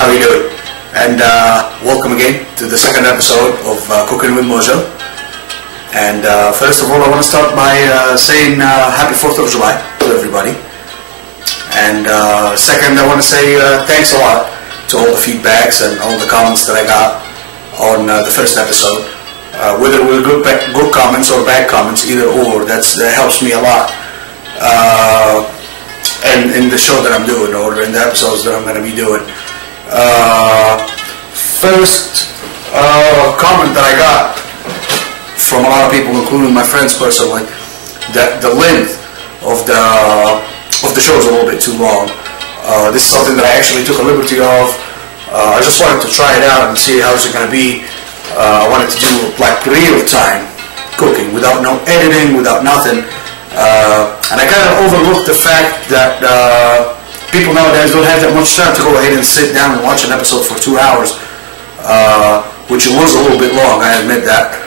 How you doing? And welcome again to the second episode of Cooking with Mojo. And first of all, I want to start by saying Happy 4th of July to everybody. And second, I want to say thanks a lot to all the feedbacks and all the comments that I got on the first episode. Whether we're good comments or bad comments, either or, that helps me a lot. And in the show that I'm doing, or in the episodes that I'm going to be doing. First comment that I got from a lot of people, including my friends personally, that the length of the show is a little bit too long. This is something that I actually took a liberty of. I just wanted to try it out and see how it's going to be. I wanted to do like real-time cooking without no editing, without nothing. And I kind of overlooked the fact that people nowadays don't have that much time to go ahead and sit down and watch an episode for 2 hours, which was a little bit long, I admit that.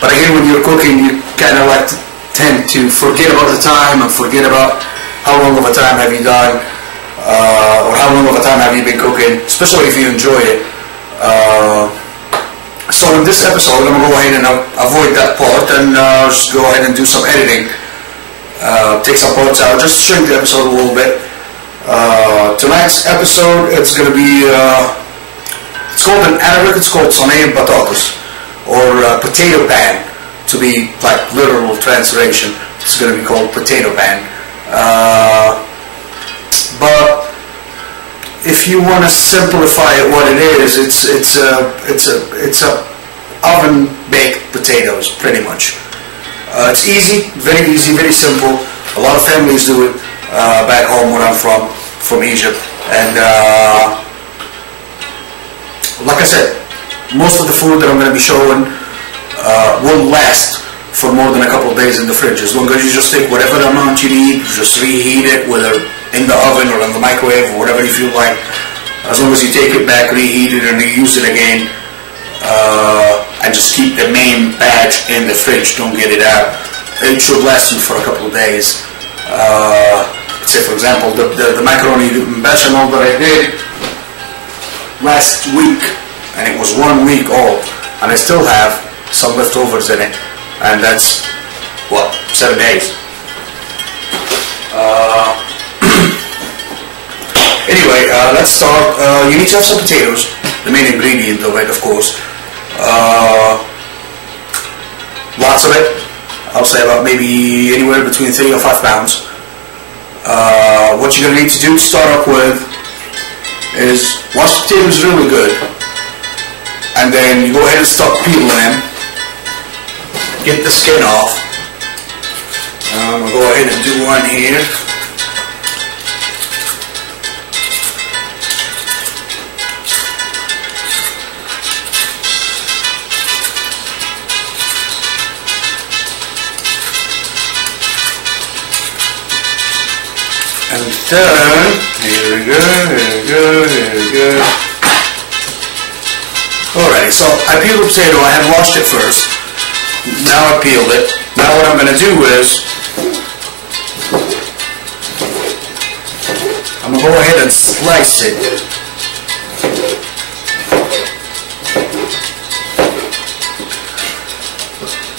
But again, when you're cooking, you kind of like tend to forget about the time and forget about how long of a time have you done, or how long of a time have you been cooking, especially if you enjoy it. So in this episode, I'm going to go ahead and avoid that part and just go ahead and do some editing. Take some parts out, just shrink the episode a little bit. Tonight's episode, it's going to be, it's called in Arabic, it's called saneet batates, or potato pan, to be like literal translation. It's going to be called potato pan. But if you want to simplify it, what it is, it's a oven baked potatoes, pretty much. It's easy, very simple. A lot of families do it back home where I'm from Egypt. And like I said, most of the food that I'm going to be showing won't last for more than a couple of days in the fridge. As long as you just take whatever amount you need, just reheat it, whether in the oven or in the microwave or whatever you feel like. As long as you take it back, reheat it, and reuse it again, and just keep the main batch in the fridge, don't get it out. It should last you for a couple of days. Let's say, for example, the macaroni bechamel that I did last week, and it was 1 week old, and I still have some leftovers in it, and that's, what, 7 days. Anyway, let's start. You need to have some potatoes, the main ingredient of it, of course. Lots of it. I'll say about maybe anywhere between 3 or 5 pounds. What you're going to need to do to start up with is wash the potatoes really good, and then you go ahead and start peeling them. Get the skin off. I'm going to go ahead and do one here. And then, here we go. Alright, so I peeled the potato. I had washed it first. Now I peeled it. Now what I'm going to do is, I'm going to go ahead and slice it.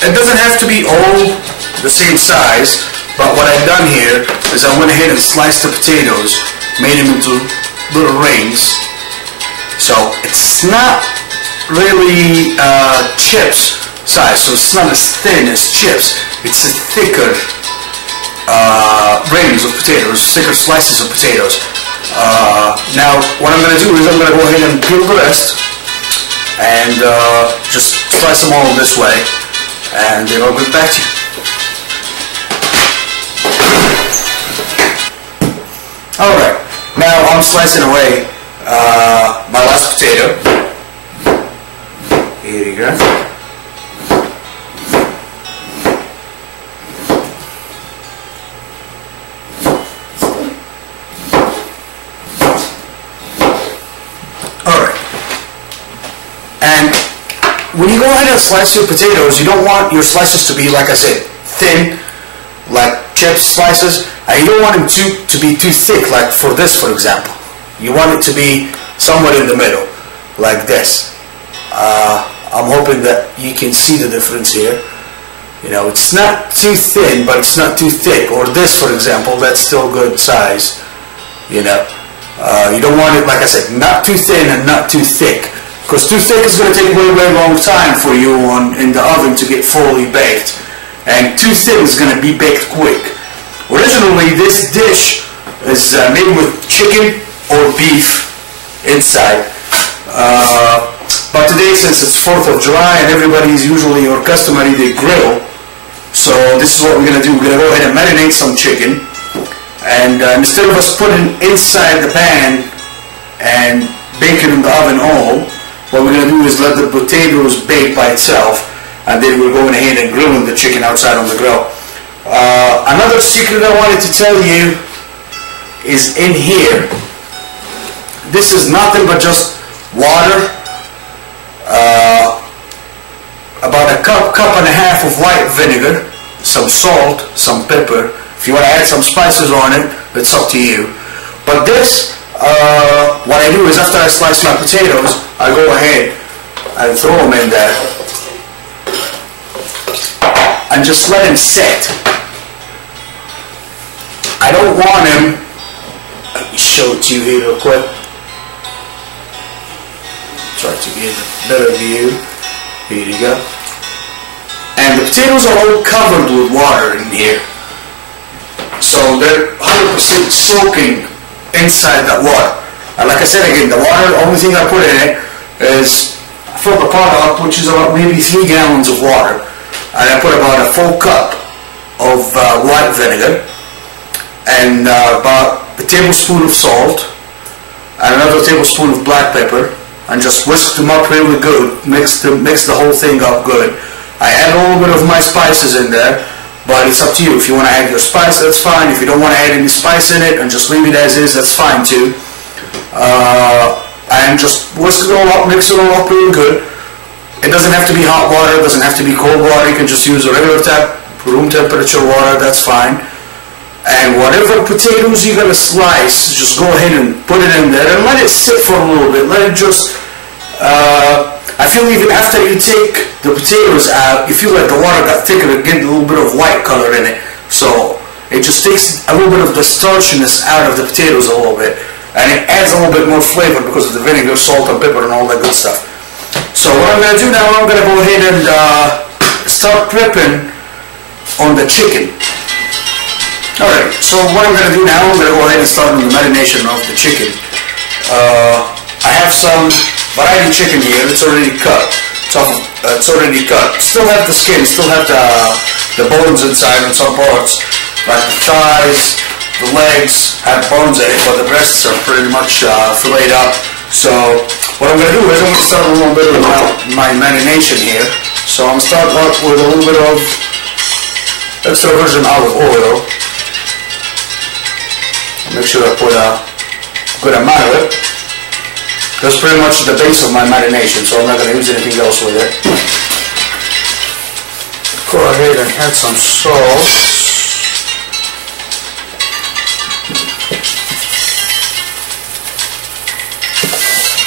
It doesn't have to be all the same size. But what I've done here is I went ahead and sliced the potatoes, made them into little rings. So it's not really chips size, so it's not as thin as chips. It's a thicker rings of potatoes, thicker slices of potatoes. Now what I'm going to do is I'm going to go ahead and peel the rest and just slice them all this way, and then I'll get back to you. Alright, now I'm slicing away my last potato. Here you go. Alright. And when you go ahead and slice your potatoes, you don't want your slices to be, like I said, thin, like chip slices. You don't want them to be too thick, like for this, for example. You want it to be somewhere in the middle, like this. I'm hoping that you can see the difference here. You know, it's not too thin, but it's not too thick. Or this, for example, that's still good size. You know, you don't want it, like I said, not too thin and not too thick. Because too thick is going to take a very long time for you in the oven to get fully baked. And too thin is going to be baked quick. Originally, this dish is made with chicken or beef inside. But today, since it's 4th of July and everybody's usually, or customary, they grill. So this is what we're going to do. We're going to go ahead and marinate some chicken. And instead of us putting inside the pan and baking in the oven all, what we're going to do is let the potatoes bake by itself, and then we're going ahead and grilling the chicken outside on the grill. Another secret I wanted to tell you is in here. This is nothing but just water, about a cup and a half of white vinegar, some salt, some pepper. If you want to add some spices on it, it's up to you. But this, what I do is after I slice my potatoes, I go ahead and throw them in there and just let them sit. I don't want them, let me show it to you here real quick. Try to get a better view. Here you go. And the potatoes are all covered with water in here. So they're 100% soaking inside that water. And like I said again, the water, the only thing I put in it is, I fill the pot up, which is about maybe 3 gallons of water. And I put about a full cup of white vinegar and about a tablespoon of salt and another tablespoon of black pepper, and just whisk them up really good, mix the whole thing up good. I add a little bit of my spices in there, but it's up to you. If you want to add your spice, that's fine. If you don't want to add any spice in it and just leave it as is, that's fine too. And just whisk it all up, mix it all up really good. It doesn't have to be hot water, it doesn't have to be cold water. You can just use a regular room temperature water, that's fine. And whatever potatoes you're going to slice, just go ahead and put it in there and let it sit for a little bit. Let it just, I feel even after you take the potatoes out, you feel like the water got thicker, it gets a little bit of white color in it. So it just takes a little bit of the starchiness out of the potatoes a little bit. And it adds a little bit more flavor because of the vinegar, salt, and pepper, and all that good stuff. So what I'm going to do now, I'm going to go ahead and start prepping on the chicken. Alright, so what I'm going to do now, I'm going to go ahead and start on the marination of the chicken. I have some variety chicken here, it's already cut. It's already cut. Still have the skin, still have the bones inside on some parts, like the thighs, the legs have bones in it, but the breasts are pretty much filleted up. So what I'm going to do is I'm going to start a little bit of my marination here. So I'm going to start out with a little bit of extra virgin olive oil. Make sure I put a good amount of it. That's pretty much the base of my marination, so I'm not going to use anything else with it. Go ahead and add some salt.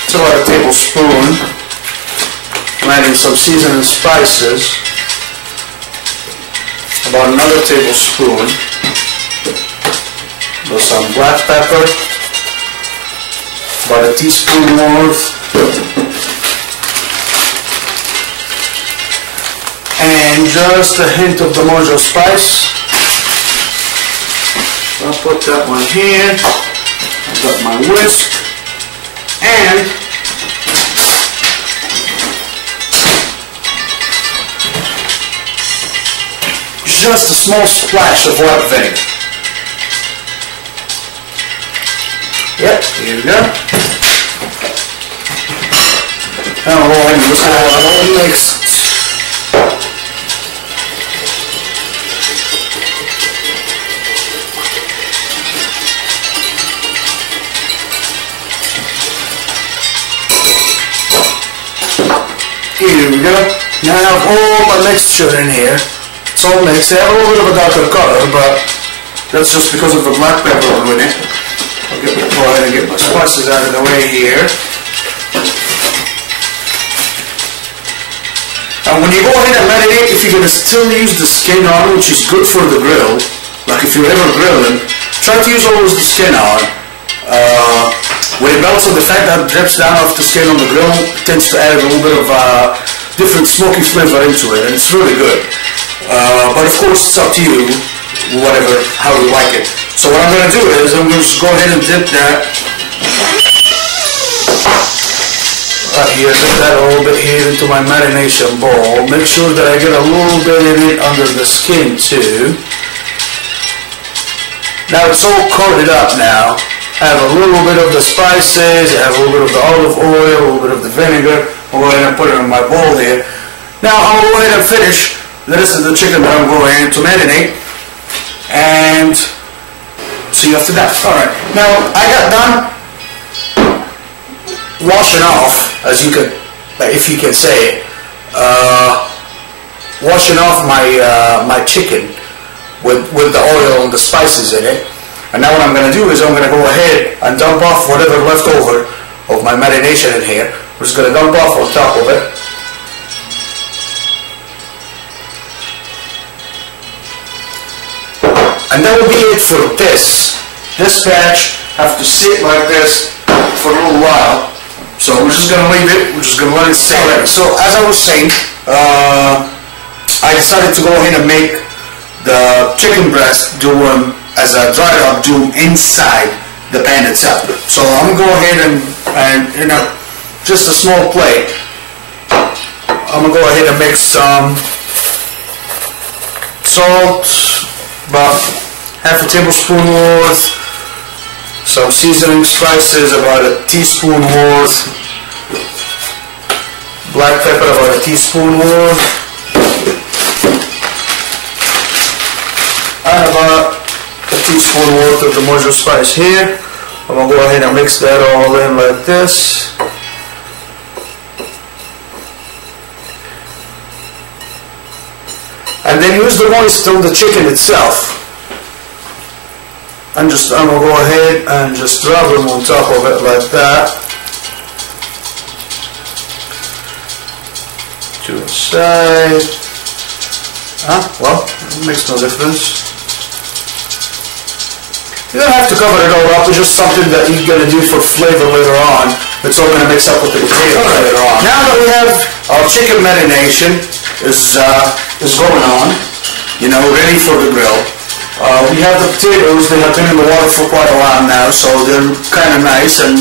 It's about a tablespoon. I'm adding some seasoning spices. About another tablespoon. With some black pepper. About a teaspoon worth. And just a hint of the mojo spice. So I'll put that one here. I've got my whisk. And just a small splash of white vinegar. Yep, here we go. Now we'll go ahead and just have it all mixed. Here we go. Now I have all my mixture in here. It's all mixed. They have a little bit of a darker color, but that's just because of the black pepper in it. Go ahead and get my spices out of the way here. And when you go ahead and marinate, if you're going to still use the skin on, which is good for the grill, like if you're ever grilling, try to use always the skin on. When it melts, the fat that drips down off the skin on the grill tends to add a little bit of different smoky flavor into it, and it's really good. But of course, it's up to you, how you like it. So what I'm going to do is I'm going to just go ahead and dip that right here, dip that a little bit here into my marination bowl. Make sure that I get a little bit in it under the skin too. Now it's all coated up now. I have a little bit of the spices, I have a little bit of the olive oil, a little bit of the vinegar. I'll go ahead and put it in my bowl here. Now I'll go ahead and finish the rest of the chicken that I'm going to marinate, and see you after that. Alright, now I got done washing off, as you could, if you can say it, washing off my chicken with the oil and the spices in it. And now what I'm going to do is I'm going to go ahead and dump off whatever left over of my marination in here. We're just going to dump off on top of it. And that will be it for this. This batch have to sit like this for a little while. So we're just going to leave it. We're just going to let it sit. Right. So as I was saying, I decided to go ahead and make the chicken breast doing as a dried up doom inside the pan itself. So I'm going to go ahead and in just a small plate, I'm going to go ahead and mix some salt, about half a tablespoon worth, some seasoning spices, about a teaspoon worth, black pepper, about a teaspoon worth, and about a teaspoon worth of the mojo spice here. I'm going to go ahead and mix that all in like this. And then use the moist on the chicken itself. And I'm going to go ahead and just rub them on top of it like that. To the side. Well, it makes no difference. You don't have to cover it all up, it's just something that you're going to do for flavor later on. It's all going to mix up with the potatoes later on. Now that we have our chicken marination is going on, ready for the grill. We have the potatoes. They have been in the water for quite a while now, so they're kind of nice and,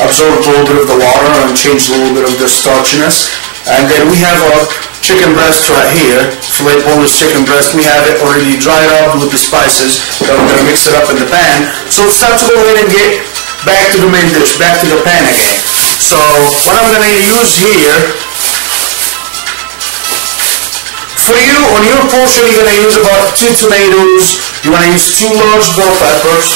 absorb a little bit of the water and change a little bit of the starchiness. And then we have our chicken breast right here, filet boneless chicken breast. We have it already dried up with the spices. Then we're going to mix it up in the pan. So it's time to go ahead and get back to the main dish, back to the pan again. So what I'm going to use here, for you, on your portion, you're going to use about 2 tomatoes. You want to use 2 large bell peppers,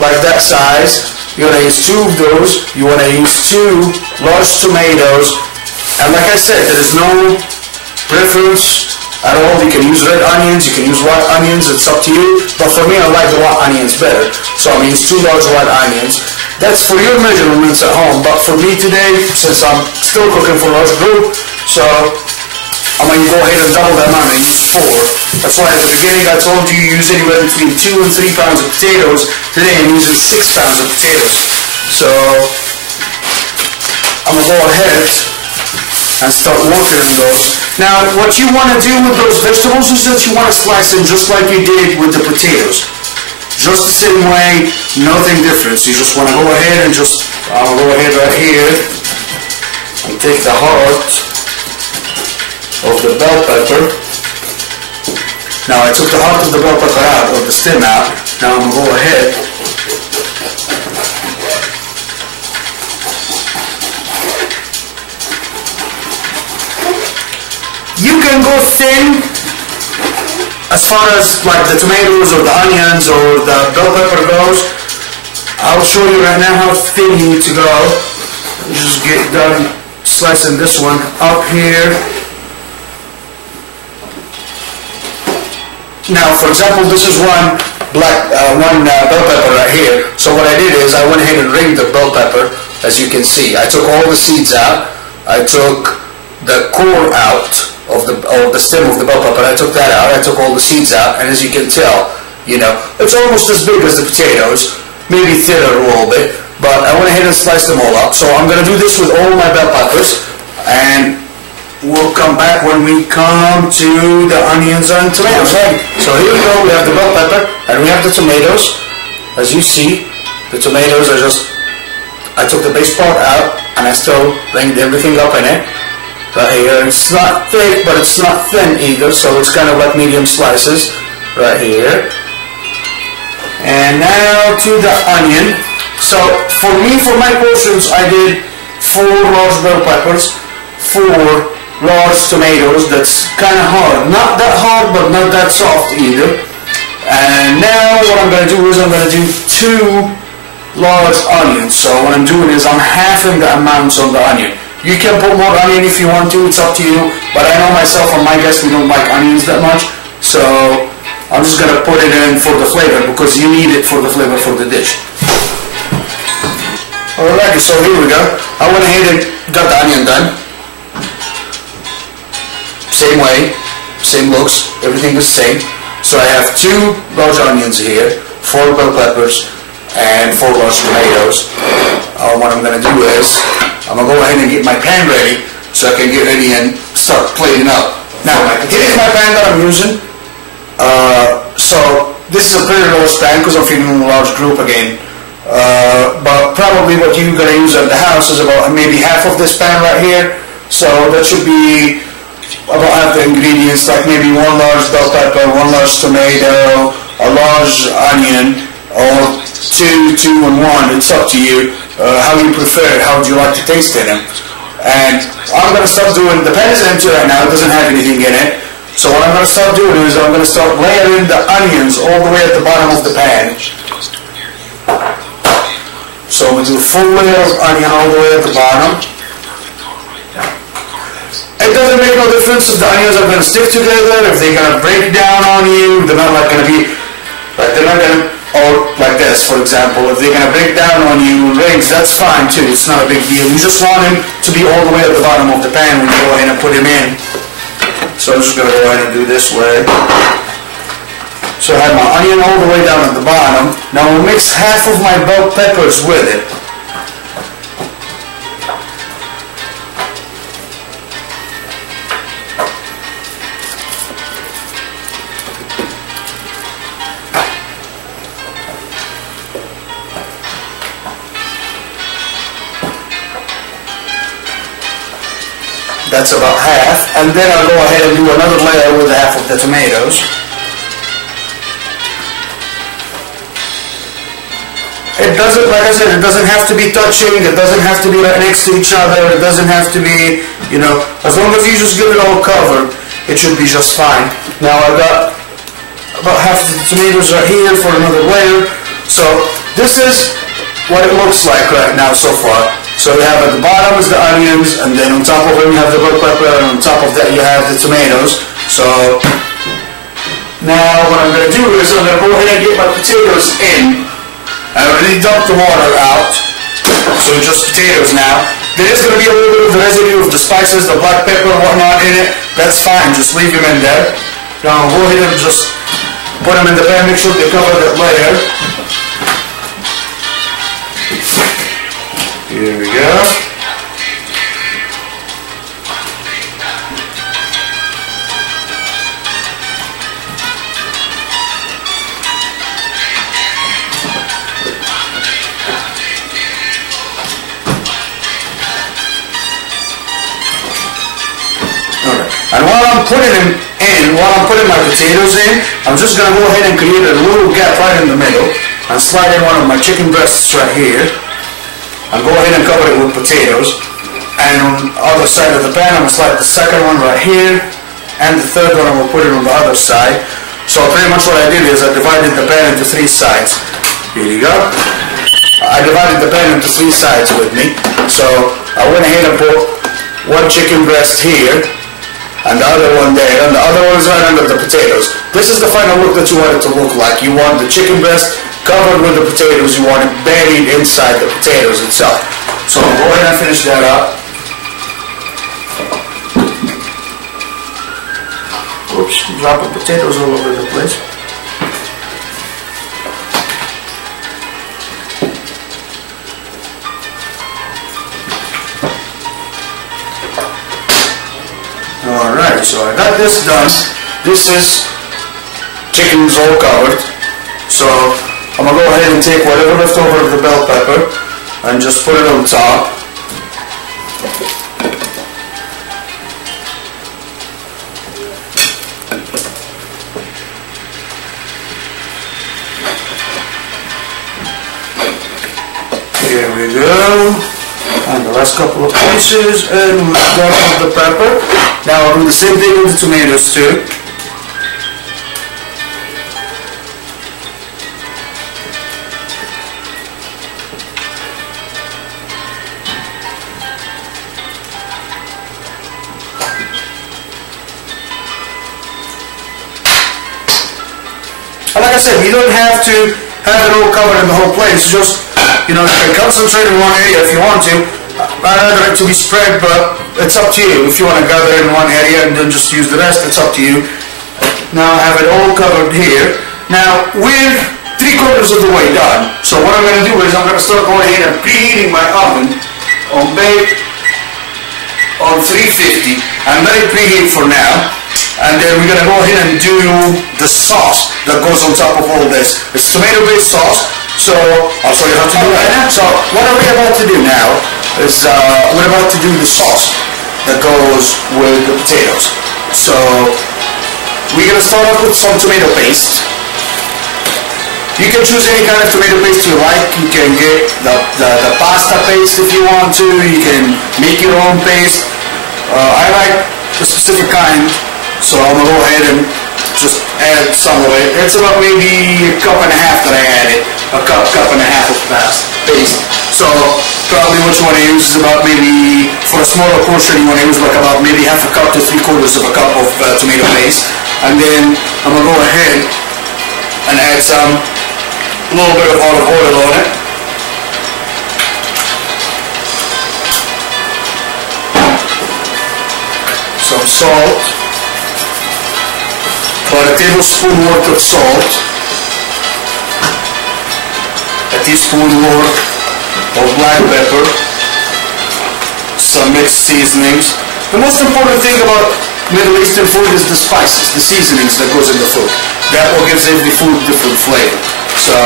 like that size. You're going to use 2 of those. You want to use 2 large tomatoes. And like I said, there is no preference at all. You can use red onions, you can use white onions, it's up to you. But for me, I like the white onions better. So I'm going to use 2 large white onions. That's for your measurements at home. But for me today, since I'm still cooking for a large group, so I'm going to go ahead and double that amount and use 4. That's why at the beginning I told you use anywhere between 2 and 3 pounds of potatoes. Today I'm using 6 pounds of potatoes. So I'm going to go ahead and start working on those. Now what you want to do with those vegetables is that you want to slice them just like you did with the potatoes. Just the same way, nothing different. So you just want to go ahead and I'll go ahead right here and take the heart of the bell pepper. Now I took the heart of the bell pepper out, or the stem out. Now I'm going to go ahead you can go thin as far as like the tomatoes or the onions or the bell pepper goes. I'll show you right now how thin you need to go. Just get done slicing this one up here. Now, for example, this is one bell pepper right here. So what I did is I went ahead and ringed the bell pepper, as you can see. I took all the seeds out. I took the core out of the stem of the bell pepper. I took that out. I took all the seeds out, and as you can tell, you know, it's almost as big as the potatoes, maybe thinner a little bit, but I went ahead and sliced them all up. So I'm going to do this with all my bell peppers, and we'll come back when we come to the onions and tomatoes. Right. So here we go. We have the bell pepper and we have the tomatoes. As you see, the tomatoes are I took the base part out and I still ringed everything up in it. Right here. It's not thick, but it's not thin either, so it's kind of like medium slices right here. And now to the onion. So for my portions, I did 4 large bell peppers, 4 large tomatoes. That's kind of hard. Not that hard, but not that soft either. And now what I'm going to do is I'm going to do 2 large onions. So what I'm doing is I'm halving the amounts on the onion. You can put more onion if you want to, it's up to you. But I know myself and my guests, we don't like onions that much. So I'm just going to put it in for the flavor, because you need it for the flavor for the dish. Alright, so here we go. I went ahead and got the onion done. Same way, same looks, everything is the same. So I have 2 large onions here, 4 bell peppers, and 4 large tomatoes. What I'm going to do is, I'm going to go ahead and get my pan ready so I can get ready and start plating up. Now, here is my pan that I'm using. So this is a pretty large pan because I'm feeding a large group again. But probably what you're going to use at the house is about maybe half of this pan right here. So that should be about half the ingredients, like maybe 1 large bell pepper, 1 large tomato, a large onion, or 2 and 1. It's up to you how you prefer it, how would you like to taste in them. And I'm going to start doing, the pan is empty right now, it doesn't have anything in it. So what I'm going to start doing is I'm going to start layering the onions all the way at the bottom of the pan. So I'm going to do a full layer of onion all the way at the bottom. It doesn't make no difference if the onions are going to stick together, if they're going to break down on you. They're not like going to be, like they're not going to, or like this for example, if they're going to break down on you in rings, that's fine too, it's not a big deal. You just want them to be all the way at the bottom of the pan when you go ahead and put them in. So I'm just going to go ahead and do this way. So I have my onion all the way down at the bottom. Now I'll mix half of my bell peppers with it. That's about half, and then I'll go ahead and do another layer with half of the tomatoes. It doesn't, like I said, it doesn't have to be touching, it doesn't have to be right next to each other, it doesn't have to be, you know, as long as you just get it all covered, it should be just fine. Now I've got about half of the tomatoes right here for another layer. So this is what it looks like right now so far. So you have at the bottom is the onions, and then on top of it you have the bell pepper, and on top of that you have the tomatoes. So now what I'm going to do is I'm going to go ahead and get my potatoes in. I already dumped the water out, so it's just potatoes now. There is going to be a little bit of the residue of the spices, the black pepper and whatnot in it. That's fine, just leave them in there. Now I'll go ahead and just put them in the pan, make sure they cover that layer. Here we go. And while I'm putting them in, while I'm putting my potatoes in, I'm just going to go ahead and create a little gap right in the middle and slide in one of my chicken breasts right here. And go ahead and cover it with potatoes. And on the other side of the pan, I'm going to slide the second one right here. And the third one, I'm going to put it on the other side. So pretty much what I did is I divided the pan into 3 sides. Here you go. I divided the pan into 3 sides with me. So I went ahead and put one chicken breast here, and the other one there, and the other one is right under the potatoes. This is the final look that you want it to look like. You want the chicken breast covered with the potatoes. You want it buried inside the potatoes itself. So go ahead and finish that up. Oops, dropping potatoes all over the place. Alright, so I got this done. This is chicken's all covered. So I'm going to go ahead and take whatever left over of the bell pepper and just put it on top. Here we go. And the last couple of pieces, and we're done with the pepper. Now I'll do the same thing with the tomatoes too. And like I said, you don't have to have it all covered in the whole place. Just, you know, you can concentrate in one area if you want to. I'd rather it to be spread, but it's up to you. If you want to gather it in one area and then just use the rest, it's up to you. Now I have it all covered here. Now we're 3/4 of the way done. So what I'm going to do is I'm going to start going ahead and preheating my oven on bake on 350. I'm letting it preheat for now. And then we're going to go ahead and do the sauce that goes on top of all this. It's tomato-based sauce, so I'll show you how to do it right now. So what are we about to do now is we're about to do the sauce that goes with the potatoes. So we're going to start off with some tomato paste. You can choose any kind of tomato paste you like. You can get the pasta paste if you want to. You can make your own paste. I like a specific kind. So I'm going to go ahead and just add some of it. It's about maybe 1.5 cups that I added. A cup and a half of paste. So probably what you want to use is about maybe, for a smaller portion, you want to use like about maybe 1/2 cup to 3/4 of a cup of tomato paste. And then I'm going to go ahead and add a little bit of olive oil on it. Some salt. About a tablespoon worth of salt, a teaspoon worth of black pepper, some mixed seasonings. The most important thing about Middle Eastern food is the spices, the seasonings that goes in the food. That what gives every food different flavor. So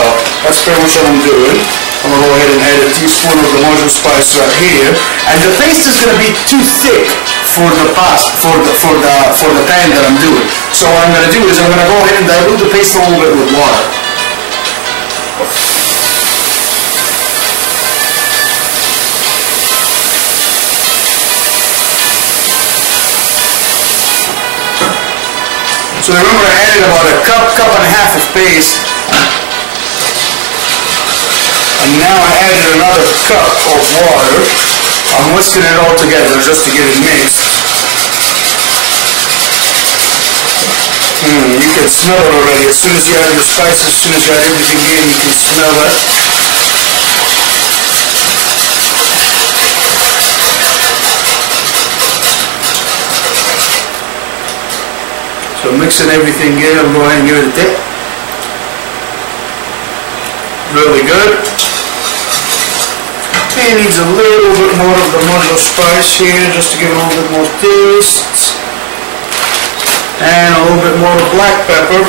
that's pretty much what I'm doing. I'm going to go ahead and add a teaspoon of the mojo spice right here. And the paste is going to be too thick for the pasta, for the pan that I'm doing. So what I'm going to do is I'm going to go ahead and dilute the paste a little bit with water. So remember, I added about a cup and a half of paste. And now I added another cup of water. I'm whisking it all together just to get it mixed. You can smell it already. As soon as you add your spices, as soon as you add everything in, you can smell it. So mixing everything in, I'm going to give it a dip. Really good. It needs a little bit more of the mojo spice here, just to give it a little bit more taste. And a little bit more of black pepper.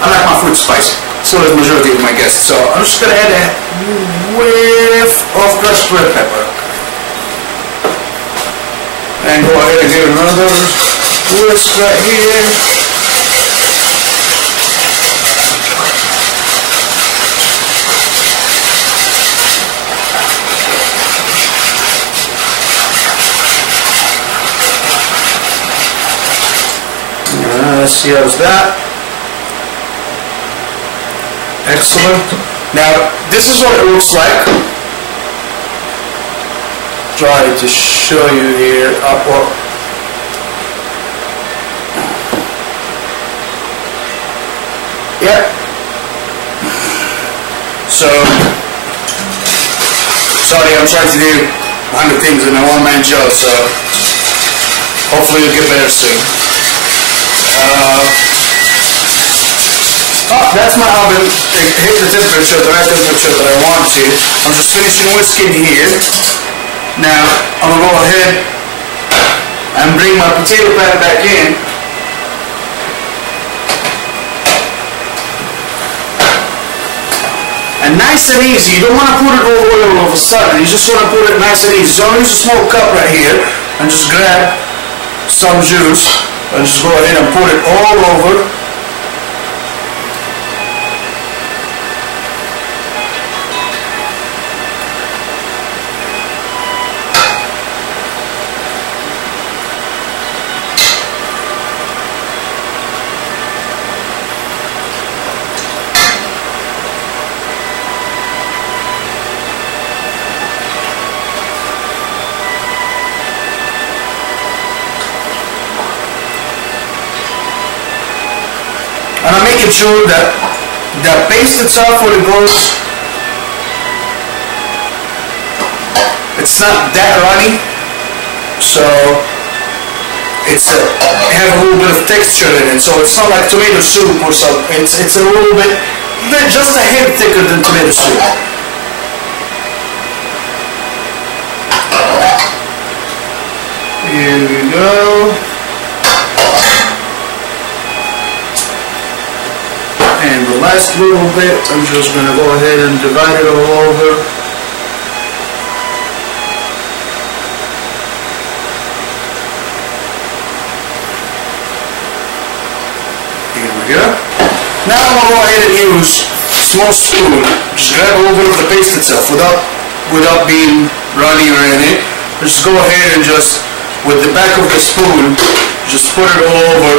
I like my food spicy. So does the majority of my guests. So I'm just going to add a whiff of crushed red pepper. And go ahead and give it another whisk right here. Let's see how's that. Excellent. Now this is what it looks like. try to show you here. Yeah. So, sorry, I'm trying to do 100 things in a one-man show, so hopefully it'll get better soon. That's my oven. It hit the temperature, the right temperature that I want to. I'm just finishing whisking here. Now, I'm going to go ahead and bring my potato pan back in. And nice and easy, you don't want to put it over oil all of a sudden, you just want to put it nice and easy. So I'll use a small cup right here and just grab some juice and just go ahead and put it all over. And I'm making sure that the paste itself, when it goes, it's not that runny, so it has a little bit of texture in it. So it's not like tomato soup or something. It's a little bit, just a hair thicker than tomato soup. Here we go. And the last little bit, I'm just going to go ahead and divide it all over. Here we go. Now I'm going to go ahead and use a small spoon. Just grab a little bit of the paste itself without being runny or anything. Just go ahead and just, with the back of the spoon, just put it all over.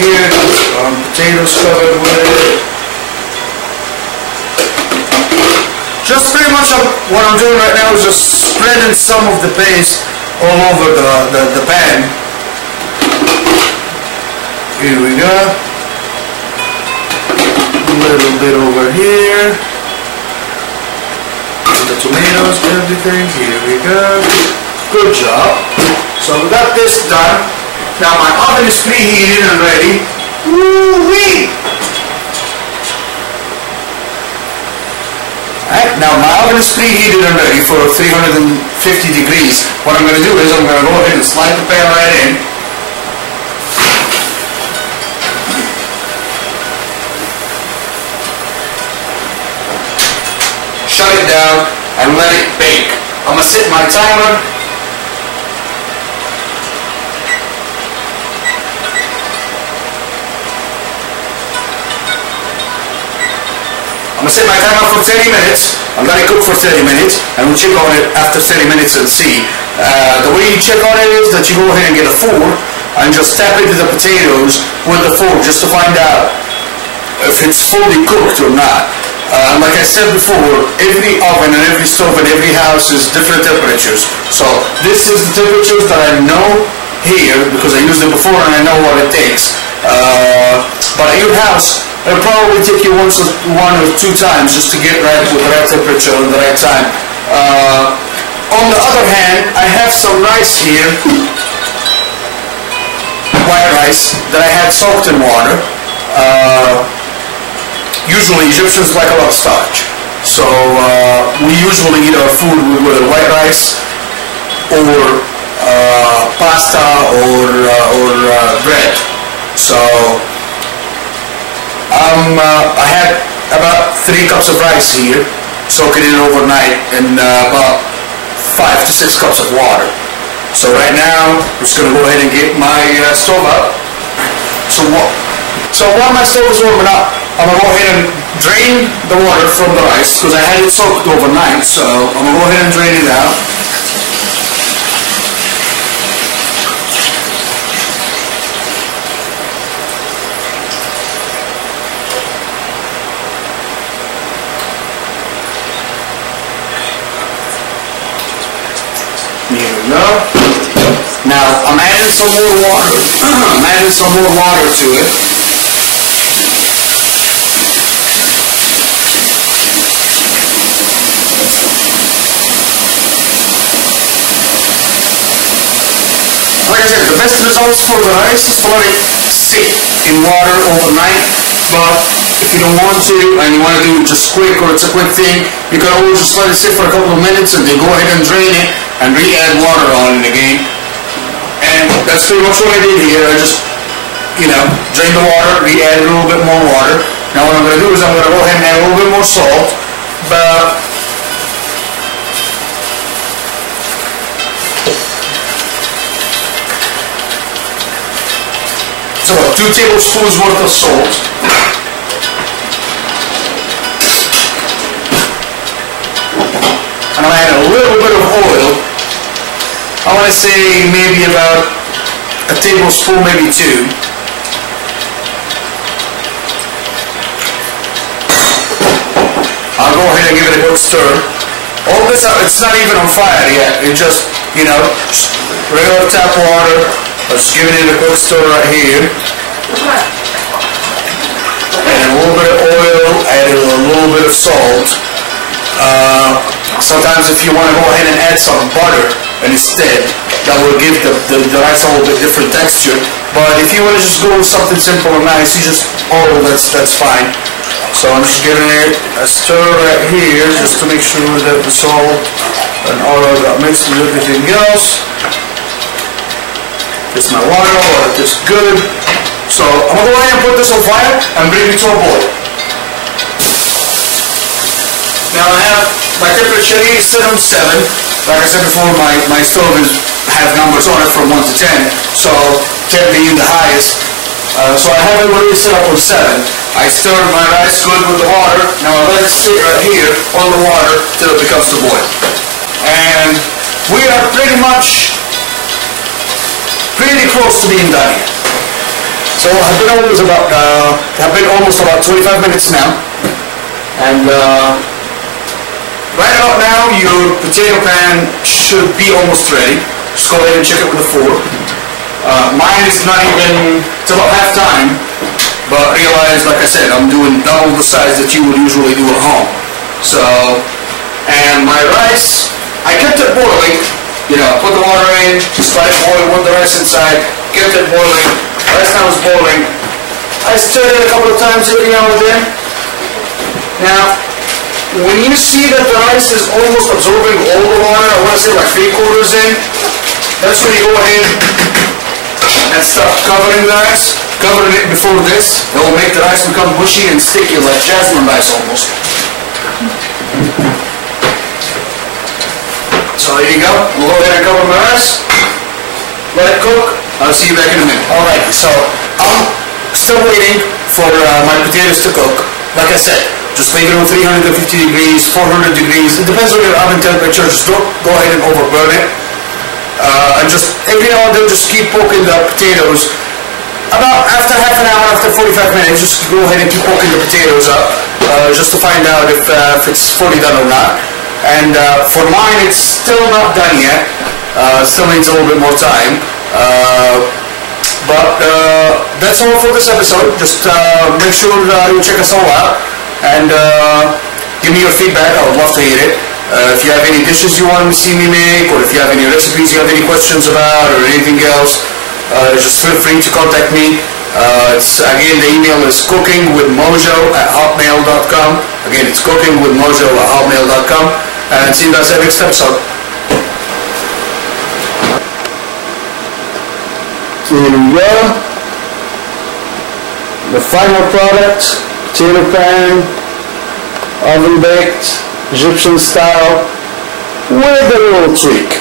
Here, potatoes covered with it. Just pretty much what I'm doing right now is just spreading some of the paste all over the pan. Here we go. A little bit over here. The tomatoes, everything. Here we go. Good job. So we got this done. Now my oven is preheated and ready. Woo-wee! Alright, now my oven is preheated and ready for 350 degrees. What I'm going to do is I'm going to go ahead and slide the pan right in. Shut it down and let it bake. I'm going to set my timer. I'm going to set my timer for 30 minutes. I'm going to cook for 30 minutes and we'll check on it after 30 minutes and see. The way you check on it is that you go ahead and get a fork and just tap into the potatoes with the fork just to find out if it's fully cooked or not. Like I said before, every oven and every stove and every house is different temperatures. So this is the temperatures that I know here because I used it before and I know what it takes. But at your house, it'll probably take you one or two times just to get right with the right temperature and the right time. On the other hand, I have some rice here, white rice, that I had soaked in water. Usually Egyptians like a lot of starch. So we usually eat our food with white rice or pasta or bread. So I had about 3 cups of rice here, soaking it overnight, and about 5 to 6 cups of water. So right now, I'm just going to go ahead and get my stove up. So while my stove is warming up, I'm going to go ahead and drain the water from the rice, because I had it soaked overnight, so I'm going to go ahead and drain it out. adding some more water. I'm adding some more water to it. Like I said, the best results for the rice is to let it sit in water overnight, but if you don't want to and you want to do it just quick or it's a quick thing, you can always just let it sit for a couple of minutes and then go ahead and drain it and re-add water on it again. And that's pretty much what I did here. I just, drained the water, re-added a little bit more water. Now what I'm going to do is I'm going to go ahead and add a little bit more salt, but so 2 tablespoons worth of salt. And I'm add a little bit of oil. I want to say maybe about a tablespoon, maybe 2. I'll go ahead and give it a good stir. All this, it's not even on fire yet. It just, just regular tap water. I'm just giving it a quick stir right here. And a little bit of oil, added a little bit of salt. Sometimes if you want to go ahead and add some butter instead, that will give the rice a little bit different texture. But if you want to just go with something simple and nice, you just oil, that's fine. So I'm just giving it a stir right here just to make sure that the salt and oil got mixed with everything else. This is my water is good. So I'm going to go ahead and put this on fire and bring it to a boil. Now I have my temperature is set on 7. Like I said before, my stove has numbers on it from 1 to 10. So 10 being the highest. So I have it already set up on 7. I stirred my rice good with the water. Now I let it sit right here on the water till it becomes to boil. And we are pretty close to being done here. So I've been almost about 25 minutes now, and right about now your potato pan should be almost ready. Just go ahead and check it with a fork. Mine is not even, it's about half time, but realize, like I said, I'm doing double the size that you would usually do at home. So, and my rice, I kept it boiling. Put the water in, just let it boil, put the rice inside, kept it boiling. Rice now is boiling. I stirred it a couple of times every now and then. Now, when you see that the rice is almost absorbing all the water, I want to say like 3/4 in, that's when you go ahead and start covering the rice. Covering it before this, it will make the rice become mushy and sticky like jasmine rice almost. So there you go. We'll go ahead and cover my rice. Let it cook. I'll see you back in a minute. Alright, so I'm still waiting for my potatoes to cook. Like I said, just leave it on 350 degrees, 400 degrees. It depends on your oven temperature. Just don't go ahead and overburn it. And just every now and then, just keep poking the potatoes. About after half an hour, after 45 minutes, just go ahead and keep poking the potatoes up, just to find out if it's fully done or not. And for mine, it's still not done yet. Still needs a little bit more time. But that's all for this episode. Just make sure you check us all out and give me your feedback. I would love to hear it. If you have any dishes you want to see me make, or if you have any recipes you have any questions about, or anything else, just feel free to contact me. Again, the email is cookingwithmojo@hotmail.com. Again, it's cookingwithmojo@hotmail.com. And see you guys at the next episode. Here we go. The final product, potato pan, oven baked, Egyptian style, with a little tweak.